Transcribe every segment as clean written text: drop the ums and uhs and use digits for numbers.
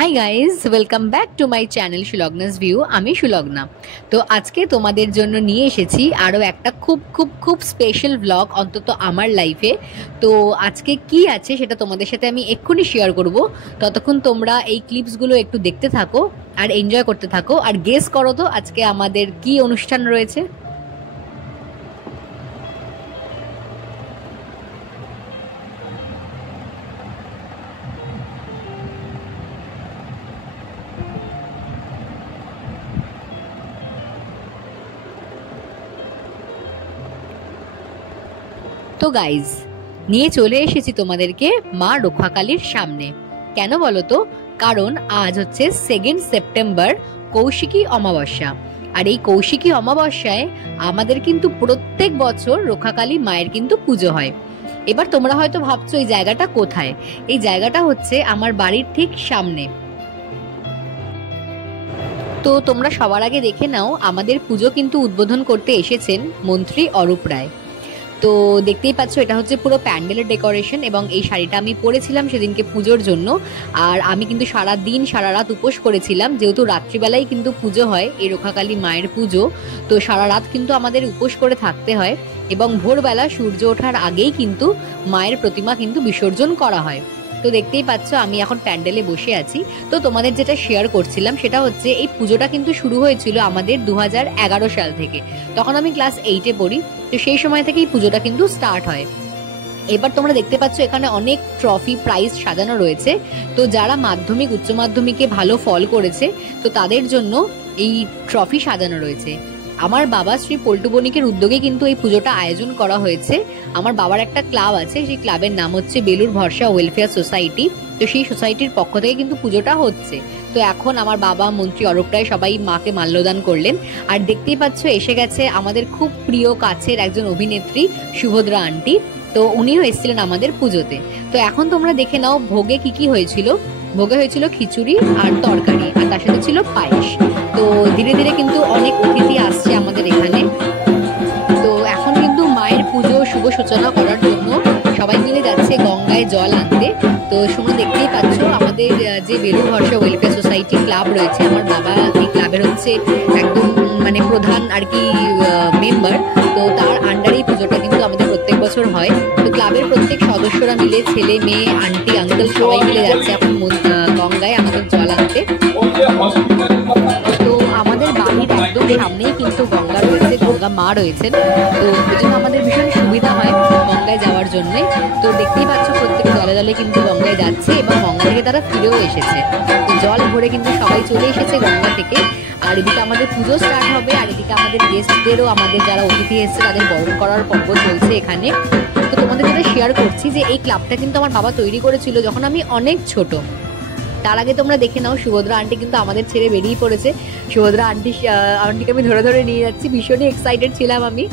High guys, welcome back to my channel Sulagna's view. আমি সুলগ্না। তো আজকে তোমাদের জন্য নিয়ে এসেছি আরও একটা খুব খুব খুব স্পেশাল ব্লগ, অন্তত আমার লাইফে। তো আজকে কি আছে সেটা তোমাদের সাথে আমি এক্ষুনি শেয়ার করব। ততক্ষণ তোমরা এই ক্লিপসগুলো একটু দেখতে থাকো আর এনজয় করতে থাকো, আর গেস করো তো আজকে আমাদের কি অনুষ্ঠান রয়েছে। তো গাইজ, নিয়ে চলে এসেছি তোমাদেরকে মা রক্ষাকালীর সামনে। কেন বলো তো? কারণ আজ হচ্ছে 2 সেপ্টেম্বর, কৌশিকী অমাবস্যা। আর এই কৌশিকী অমাবস্যায় আমাদের কিন্তু প্রত্যেক বছর রক্ষাকালী মায়ের কিন্তু পুজো হয়। এবার তোমরা হয়তো ভাবছো এই জায়গাটা কোথায়। এই জায়গাটা হচ্ছে আমার বাড়ির ঠিক সামনে। তো তোমরা সবার আগে দেখে নাও, আমাদের পুজো কিন্তু উদ্বোধন করতে এসেছেন মন্ত্রী অরূপ রায়। তো দেখতেই পাচ্ছ, এটা হচ্ছে পুরো প্যান্ডেলের ডেকোরেশন, এবং এই শাড়িটা আমি পরেছিলাম সেদিনকে পুজোর জন্য। আর আমি কিন্তু সারা দিন সারা রাত উপোস করেছিলাম, যেহেতু রাত্রিবেলায় কিন্তু পুজো হয়, এই রক্ষাকালী মায়ের পুজো। তো সারা রাত কিন্তু আমাদের উপোস করে থাকতে হয়, এবং ভোরবেলা সূর্য ওঠার আগেই কিন্তু মায়ের প্রতিমা কিন্তু বিসর্জন করা হয়। তো দেখতেই পাচ্ছ আমি এখন প্যান্ডেলে বসে আছি। তো তোমাদের যেটা শেয়ার করছিলাম সেটা হচ্ছে, এই পুজোটা কিন্তু শুরু হয়েছিল আমাদের 2011 সাল থেকে। তখন আমি ক্লাস 8-এ পড়ি। তো সেই সময় থেকেই পুজোটা কিন্তু স্টার্ট হয়। এবার তোমরা দেখতে পাচ্ছ এখানে অনেক ট্রফি প্রাইজ সাজানো রয়েছে। তো যারা মাধ্যমিক উচ্চ মাধ্যমিকে ভালো ফল করেছে, তো তাদের জন্য এই ট্রফি সাজানো রয়েছে। আমার বাবা শ্রী পল্টু বণিকের উদ্যোগে কিন্তু এই পুজোটা আয়োজন করা হয়েছে। আমার বাবার একটা ক্লাব আছে, সেই ক্লাবের নাম হচ্ছে বেলুর ভরসা ওয়েলফেয়ার সোসাইটি। তো সেই সোসাইটির পক্ষ থেকে কিন্তু পুজোটা হচ্ছে। তো এখন আমার বাবা, মন্ত্রী অরূপ রায় সবাই মাকে মাল্যদান করলেন। আর দেখতেই পাচ্ছ এসে গেছে আমাদের খুব প্রিয় কাছের একজন অভিনেত্রী, সুভদ্রা আন্টি। তো উনিও এসেছিলেন আমাদের পুজোতে। তো এখন তোমরা দেখে নাও ভোগে কি কি হয়েছিল। ভোগে হয়েছিল খিচুড়ি আর তরকারি, আর তার সাথে ছিল পায়েস। তো ধীরে ধীরে কিন্তু অনেক অতিথি আসছে আমাদের এখানে। তো এখন কিন্তু মায়ের পুজো শুভ সূচনা করার জন্য সবাই মিলে যাচ্ছে গঙ্গায় জল আনতে। তো শুনে দেখতেই পাচ্ছ আমাদের যে বেলুর ভরসা ওয়েলফেয়ার সোসাইটি ক্লাব রয়েছে, আমার বাবা এই ক্লাবের হচ্ছে একদম মানে প্রধান আর কি মেম্বার। তো তার আন্ডারেই পুজোটা কিন্তু আমাদের প্রত্যেক বছর হয়। তো ক্লাবের প্রত্যেক সদস্যরা মিলে, ছেলে মেয়ে, আন্টি আঙ্কেল সবাই মিলে যাচ্ছে এখন গঙ্গায় আমাদের জল আনতে। তো আমাদের বাড়ির একদম সামনেই কিন্তু গঙ্গা রয়েছে, গঙ্গা মা রয়েছেন। তো এই জন্য আমাদের ভীষণ সুবিধা হয় গঙ্গায় যাওয়ার জন্য। তো দেখতেই পাচ্ছ প্রত্যেক দলে দলে কিন্তু গঙ্গায় যাচ্ছে, এবং গঙ্গা থেকে তারা ফিরেও এসেছে। তো জল ভরে কিন্তু সবাই চলে এসেছে গঙ্গা থেকে। আর এদিকে আমাদের পুজো স্টার্ট হবে, আর এদিকে আমাদের গেস্টদেরও, আমাদের যারা অতিথি এসেছে তাদের বরণ করার পর্ব চলছে এখানে। তো তোমাদের যেটা শেয়ার করছি, যে এই ক্লাবটা কিন্তু আমার বাবা তৈরি করেছিল যখন আমি অনেক ছোট। তার আগে তোমরা দেখে নাও, সুভদ্রা আন্টি কিন্তু আমাদের ছেড়ে বেরিয়ে পড়েছে। সুভদ্রা আন্টিকে আমি ধরে ধরে নিয়ে যাচ্ছি, ভীষণই এক্সাইটেড ছিলাম আমি।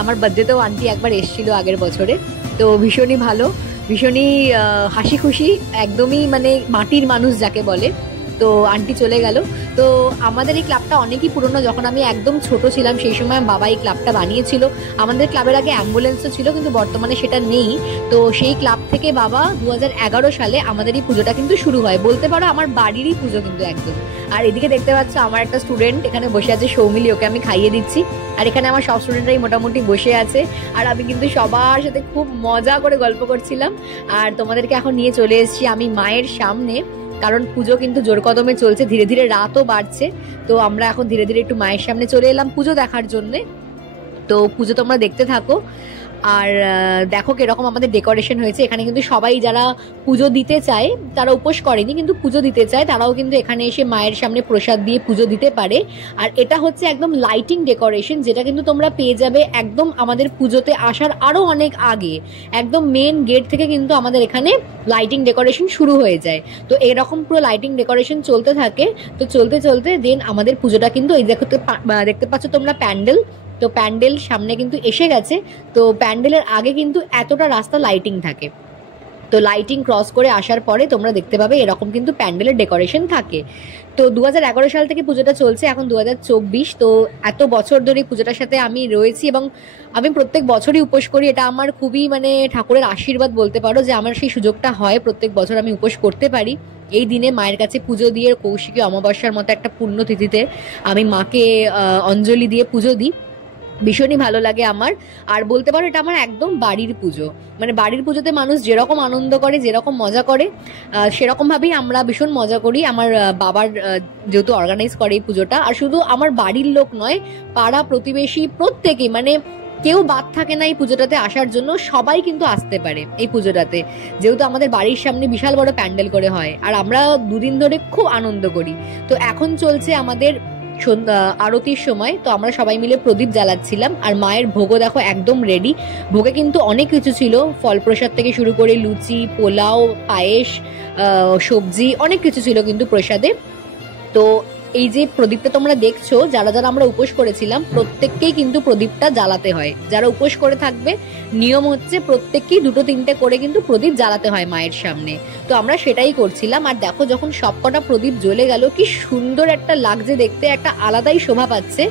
আমার বার্থডেতেও আন্টি একবার এসেছিল আগের বছরে। তো ভীষণই ভালো, ভীষণই হাসি খুশি, একদমই মানে মাটির মানুষ যাকে বলে। তো আন্টি চলে গেল। তো আমাদের এই ক্লাবটা অনেকই পুরনো। যখন আমি একদম ছোট ছিলাম সেই সময় বাবা এই ক্লাবটা বানিয়েছিল। আমাদের ক্লাবের আগে অ্যাম্বুলেন্সও ছিল, কিন্তু বর্তমানে সেটা নেই। তো সেই ক্লাব থেকে বাবা 2011 সালে আমাদের এই পুজোটা কিন্তু শুরু হয়। বলতে পারো আমার বাড়িরই পুজো কিন্তু একদম। আর এদিকে দেখতে পাচ্ছ আমার একটা স্টুডেন্ট এখানে বসে আছে, সৌমিলি, ওকে আমি খাইয়ে দিচ্ছি। আর এখানে আমার সব স্টুডেন্টরাই মোটামুটি বসে আছে, আর আমি কিন্তু সবার সাথে খুব মজা করে গল্প করছিলাম। আর তোমাদেরকে এখন নিয়ে চলে এসেছি আমি মায়ের সামনে, কারণ পুজো কিন্তু জোর কদমে চলছে, ধীরে ধীরে রাতও বাড়ছে। তো আমরা এখন ধীরে ধীরে একটু মায়ের সামনে চলে এলাম পুজো দেখার জন্যে। তো পুজো তোমরা দেখতে থাকো, আর দেখো কিরকম আমাদের ডেকোরেশন হয়েছে। এখানে কিন্তু সবাই যারা পুজো দিতে চায়, তারা উপোস করেনি কিন্তু পুজো দিতে চায়, তারাও কিন্তু এখানে এসে মায়ের সামনে প্রসাদ দিয়ে পুজো দিতে পারে। আর এটা হচ্ছে একদম লাইটিং ডেকোরেশন, যেটা কিন্তু তোমরা পেয়ে যাবে একদম আমাদের পুজোতে আসার আরো অনেক আগে। একদম মেন গেট থেকে কিন্তু আমাদের এখানে লাইটিং ডেকোরেশন শুরু হয়ে যায়। তো এরকম পুরো লাইটিং ডেকোরেশন চলতে থাকে। তো চলতে চলতে দেন আমাদের পুজোটা কিন্তু এই দেখতে পাচ্ছ তোমরা প্যান্ডেল। তো প্যান্ডেল সামনে কিন্তু এসে গেছে। তো প্যান্ডেলের আগে কিন্তু এতটা রাস্তা লাইটিং থাকে। তো লাইটিং ক্রস করে আসার পরে তোমরা দেখতে পাবে এরকম কিন্তু প্যান্ডেলের ডেকোরেশন থাকে। তো 2011 সাল থেকে পুজোটা চলছে, এখন 2024। তো এত বছর ধরে পুজোটার সাথে আমি রয়েছি, এবং আমি প্রত্যেক বছরই উপোস করি। এটা আমার খুবই মানে ঠাকুরের আশীর্বাদ বলতে পারো, যে আমার সেই সুযোগটা হয় প্রত্যেক বছর আমি উপোস করতে পারি। এই দিনে মায়ের কাছে পুজো দিয়ে কৌশিকী অমাবস্যার মতো একটা পুণ্যতিথিতে আমি মাকে অঞ্জলি দিয়ে পুজো দিই, ভীষণই ভালো লাগে আমার। আর বলতে পারো এটা আমার একদম বাড়ির পুজো, মানে বাড়ির পুজোতে মানুষ যেরকম আনন্দ করে, যেরকম মজা করে, সেরকম ভাবেই আমরা ভীষণ মজা করি। আমার বাবার যেহেতু অর্গানাইজ করে এই পুজোটা, আর শুধু আমার বাড়ির লোক নয়, পাড়া প্রতিবেশী প্রত্যেকেই, মানে কেউ বাদ থাকে না এই পুজোটাতে আসার জন্য, সবাই কিন্তু আসতে পারে এই পুজোটাতে, যেহেতু আমাদের বাড়ির সামনে বিশাল বড় প্যান্ডেল করে হয়, আর আমরা দুদিন ধরে খুব আনন্দ করি। তো এখন চলছে আমাদের আরতির সময়, তো আমরা সবাই মিলে প্রদীপ জ্বালাচ্ছিলাম, আর মায়ের ভোগও দেখো একদম রেডি। ভোগে কিন্তু অনেক কিছু ছিল, ফল প্রসাদ থেকে শুরু করে লুচি, পোলাও, পায়েস, সবজি, অনেক কিছু ছিল কিন্তু প্রসাদে। তো এই যে প্রদীপটা তোমরা দেখছো, যারা যারা আমরা উপোস করেছিলাম প্রত্যেককেই কিন্তু প্রদীপটা জ্বালাতে হয়। যারা উপোস করে থাকবে নিয়ম হচ্ছে প্রত্যেককেই 2-3টে করে কিন্তু প্রদীপ জ্বালাতে হয় মায়ের সামনে। তো আমরা সেটাই করছিলাম। আর দেখো যখন সবকটা প্রদীপ জ্বলে গেল, কি সুন্দর একটা লাগছে দেখতে, একটা আলাদাই শোভা পাচ্ছে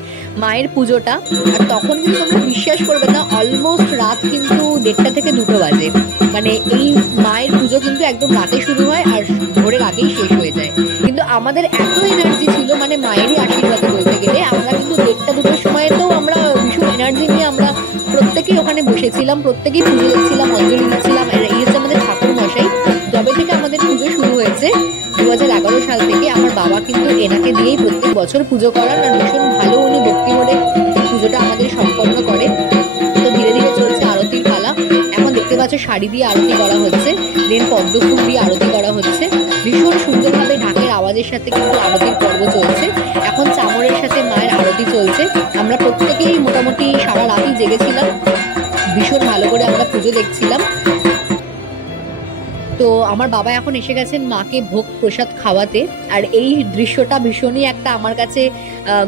মায়ের পুজোটা। আর তখন কিন্তু তোমরা বিশ্বাস করবে না, অলমোস্ট রাত কিন্তু 1:30 থেকে 2টো বাজে। মানে এই মায়ের পুজো কিন্তু একদম রাতে শুরু হয় আর ভোরের আগেই শেষ হয়ে যায়। কিন্তু আমাদের এত এনার্জি ছিল, মানে মায়েরই আশীর্বাদে বলতে গেলে, আমরা কিন্তু 1:30-2টোর সময় তো আমরা ভীষণ এনার্জি নিয়ে আমরা প্রত্যেকেই ওখানে বসেছিলাম, প্রত্যেকেই পুজো দিচ্ছিলাম, অঞ্জলি দিচ্ছিলাম। এই হচ্ছে আমাদের ঠাকুর মশাই, যবে থেকে আমাদের পুজো শুরু হয়েছে 2011 সাল থেকে, আমার বাবা কিন্তু এনাকে দিয়েই প্রত্যেক বছর পুজো করান, আর ভীষণ ভালো উনি ভক্তি করে পুজোটা আমাদের সম্পন্ন করেন। তো ধীরে ধীরে চলছে আরতির পালা। এখন দেখতে পাচ্ছ শাড়ি দিয়ে আরতি করা হচ্ছে, দেন পদ্ম ফুল দিয়ে আরতি করা হচ্ছে, ভীষণ সুন্দরভাবে ঢাকের আওয়াজের সাথে কিন্তু আরতির পর্ব চলছে। এখন চামরের সাথে মায়ের আরতি চলছে। আমরা প্রত্যেকেই মোটামুটি সারা রাতই জেগেছিলাম, ভীষণ ভালো করে আমরা পুজো দেখছিলাম। তো আমার বাবা এখন এসে গেছেন মাকে ভোগ প্রসাদ খাওয়াতে, আর এই দৃশ্যটা ভীষণই একটা আমার কাছে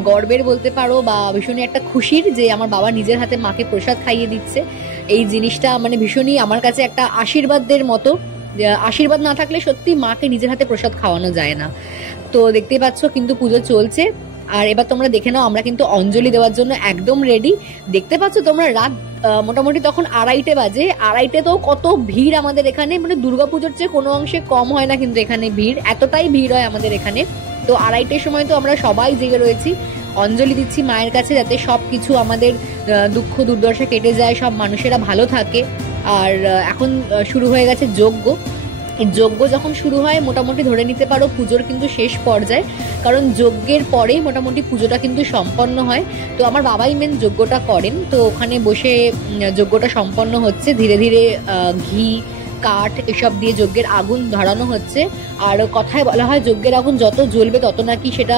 গর্বের বলতে পারো, বা ভীষণই একটা খুশির, যে আমার বাবা নিজের হাতে মাকে প্রসাদ খাইয়ে দিচ্ছে। এই জিনিসটা মানে ভীষণই আমার কাছে একটা আশীর্বাদের মতো। আশীর্বাদ না থাকলে সত্যি মাকে নিজের হাতে প্রসাদ খাওয়ানো যায় না। তো দেখতেই পাচ্ছ কিন্তু পুজো চলছে। আর এবার তোমরা দেখে নাও, আমরা কিন্তু অঞ্জলি দেওয়ার জন্য একদম রেডি। দেখতে পাচ্ছ তোমরা রাত মোটামুটি তখন 2:30 বাজে। 2:30 তো কত ভিড় আমাদের এখানে, মানে দুর্গাপুজোর চেয়ে কোনো অংশে কম হয় না কিন্তু এখানে ভিড়, এতটাই ভিড় হয় আমাদের এখানে। তো 2:30 সময় তো আমরা সবাই জেগে রয়েছি, অঞ্জলি দিচ্ছি মায়ের কাছে, যাতে সব কিছু আমাদের দুঃখ দুর্দশা কেটে যায়, সব মানুষেরা ভালো থাকে। আর এখন শুরু হয়ে গেছে যজ্ঞ। যজ্ঞ যখন শুরু হয় মোটামুটি ধরে নিতে পারো পুজোর কিন্তু শেষ পর্যায়ে, কারণ যজ্ঞের পরেই মোটামুটি পুজোটা কিন্তু সম্পন্ন হয়। তো আমার বাবাই মেন যজ্ঞটা করেন, তো ওখানে বসে যজ্ঞটা সম্পন্ন হচ্ছে। ধীরে ধীরে ঘি, কাঠ এসব দিয়ে যজ্ঞের আগুন ধরানো হচ্ছে। আর কথায় বলা হয় যজ্ঞের আগুন যত জ্বলবে তত নাকি সেটা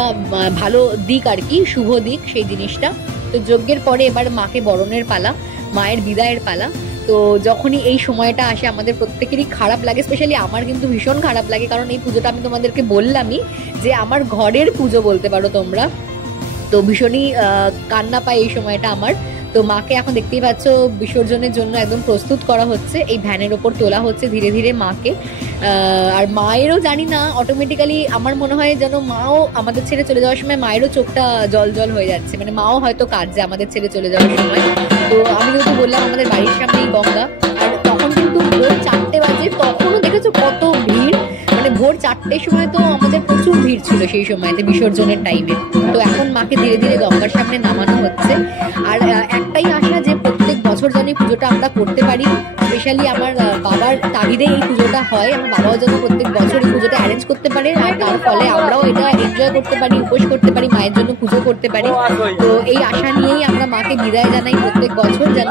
ভালো দিক আর কি, শুভ দিক সেই জিনিসটা। তো যজ্ঞের পরে এবার মাকে বরণের পালা, মায়ের বিদায়ের পালা। তো যখনই এই সময়টা আসে আমাদের প্রত্যেকেরই খারাপ লাগে, স্পেশালি আমার কিন্তু ভীষণ খারাপ লাগে, কারণ এই পুজোটা আমি তোমাদেরকে বললামই যে আমার ঘরের পুজো বলতে পারো তোমরা। তো ভীষণই কান্না পায় এই সময়টা আমার। তো মাকে এখন দেখতেই পাচ্ছ বিসর্জনের জন্য একদম প্রস্তুত করা হচ্ছে, এই ভ্যানের ওপর তোলা হচ্ছে ধীরে ধীরে মাকে। আর মায়েরও জানি না অটোমেটিক্যালি আমার মনে হয় যেন মাও আমাদের ছেড়ে চলে যাওয়ার সময় মায়েরও চোখটা জল জল হয়ে যাচ্ছে, মানে মাও হয়তো কাঁদছে আমাদের ছেড়ে চলে যাওয়ার সময়। তো আমি যেহেতু বললাম আমাদের বাড়ির সামনেই গঙ্গা, আর তখন কিন্তু ভোর 4টে বাজে, তখনও দেখেছো কত ভিড়, মানে ভোর 4টের সময় তো আমাদের প্রচুর ভিড় ছিল সেই সময়তে বিসর্জনের টাইমে। তো এখন মাকে ধীরে ধীরে গঙ্গার সামনে নামানো হচ্ছে। আর একটাই আশা যে প্রত্যেক বছর যেন এই পুজোটা আমরা করতে পারি, স্পেশালি আমার বাবার তাগিদে এই পুজোটা হয়, আমার বাবাও যেন প্রত্যেক বছর এই পুজোটা অ্যারেঞ্জ করতে পারে, আর তার ফলে আমরাও এটা এনজয় করতে পারি, উপোস করতে পারি, মায়ের জন্য পুজো করতে পারি। তো এই আশা নিয়েই আমরা মাকে বিদায় জানাই প্রত্যেক বছর, যেন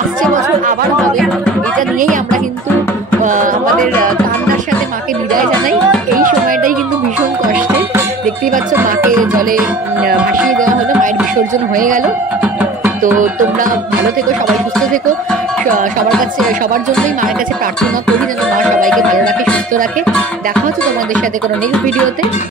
আসছে বছর আবার হবে, এটা নিয়েই আমরা কিন্তু আমাদের কান্নার সাথে মাকে বিদায় জানাই। এই সময়টাই কিন্তু ভীষণ কষ্টের, দেখতেই পাচ্ছ মাকে জলে ভাসিয়ে দেওয়া হলো, মায়ের বিসর্জন হয়ে গেল। তো তোমরা ভালো থেকো, সবাই সুস্থ থেকো, সবার কাছে সবার জন্যই মায়ের কাছে প্রার্থনা করি যেন মা সবাইকে ভালো রাখে, সুস্থ রাখে। দেখা হচ্ছে তোমাদের সাথে কোনো নেক্সট ভিডিওতে।